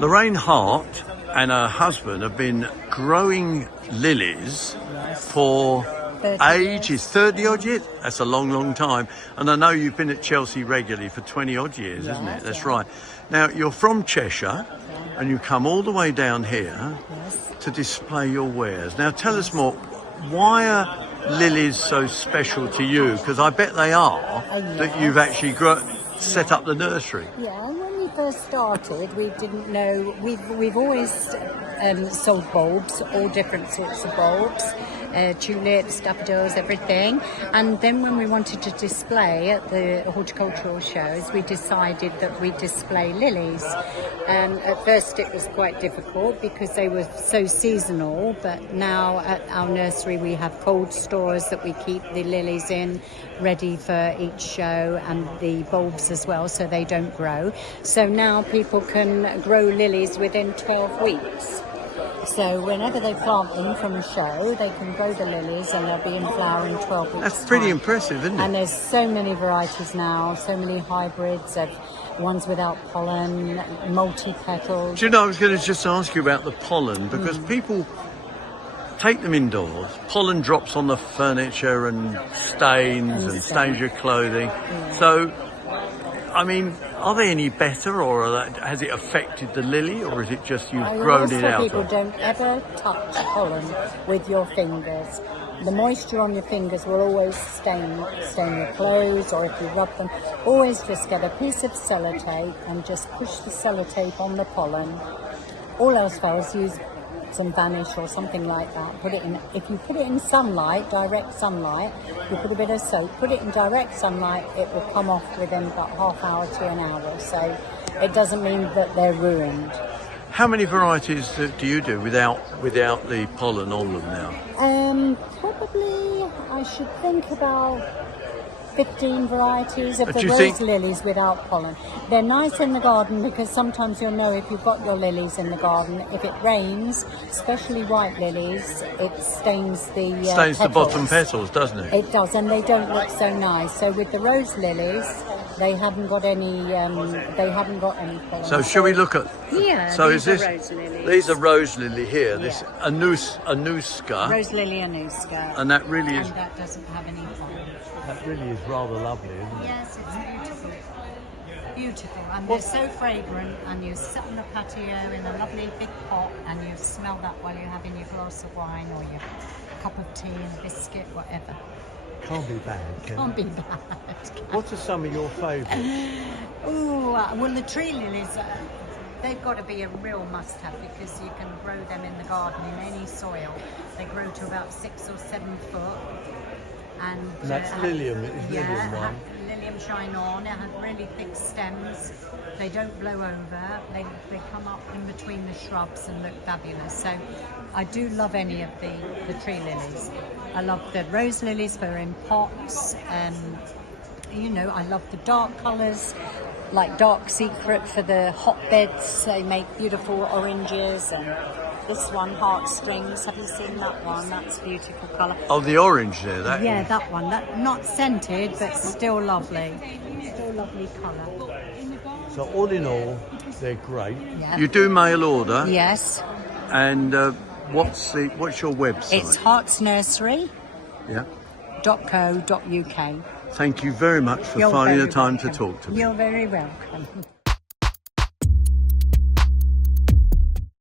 Lorraine Hart and her husband have been growing lilies for 30 odd years. That's a long time. And I know you've been at Chelsea regularly for 20 odd years, isn't it? That's right. Now, you're from Cheshire and you come all the way down here to display your wares. Now, tell us more. Why are lilies so special to you? Because I bet they are, that you've actually set up the nursery. Yeah, when we first started, we didn't know. We've always sold bulbs, all different sorts of bulbs, tulips, daffodils, everything. And then when we wanted to display at the horticultural shows, we decided that we'd display lilies. At first it was quite difficult because they were so seasonal, but now at our nursery we have cold stores that we keep the lilies in, ready for each show, and the bulbs as well, so they don't grow. So now people can grow lilies within 12 weeks. So whenever they plant them from a show, they can grow the lilies and they'll be in flower in 12 weeks. That's pretty impressive, isn't it? And there's so many varieties now, so many hybrids of ones without pollen, multi-petals. Do you know, I was going to just ask you about the pollen, because people take them indoors. Pollen drops on the furniture and stains your clothing. So, I mean, are they any better, or has it affected the lily, or is it just you've grown it out? People don't ever touch pollen with your fingers. The moisture on your fingers will always stain your clothes, or if you rub them. Always just get a piece of sellotape and just push the sellotape on the pollen. All else fails, use some vanish or something like that. Put it in. If you put it in sunlight, direct sunlight, you put a bit of soap, put it in direct sunlight, it will come off within about half hour to an hour. So it doesn't mean that they're ruined. How many varieties do you do without the pollen on them now? Probably I should think about 15 varieties of the rose lilies without pollen. They're nice in the garden because sometimes you'll know if you've got your lilies in the garden. If it rains, especially white lilies, it stains the petals. The bottom petals, doesn't it? It does, and they don't look so nice. So with the rose lilies, they haven't got any. Pollen. So shall we look at? Yeah. So these are rose lilies. These are rose lily here. This anuska. Rose lily anuska. And that really is. And that doesn't have any pollen. That really is rather lovely, isn't it? Yes, it's beautiful. Beautiful, and they're so fragrant, and you sit on the patio in a lovely big pot and you smell that while you're having your glass of wine or your cup of tea and a biscuit, whatever. Can't be bad, Can't be bad. What are some of your favourites? Oh, well, the tree lilies, they've got to be a real must-have because you can grow them in the garden in any soil. They grow to about 6 or 7 foot. And that's Lilium, Lilium one. Lilium shine on. It has really thick stems. They don't blow over. They come up in between the shrubs and look fabulous. So I do love any of the tree lilies. I love the rose lilies for in pots. You know, I love the dark colours, like Dark Secret for the hotbeds. They make beautiful oranges, and this one, Heartstrings. Have you seen that one? That's a beautiful colour. Oh, the orange there. That one. That not scented, but still lovely. Still lovely colour. So all in all, they're great. Yeah. You do mail order. Yes. And what's your website? It's Harts Nursery. Yeah. .co.uk. Thank you very much for finding the time to talk to me. You're very welcome.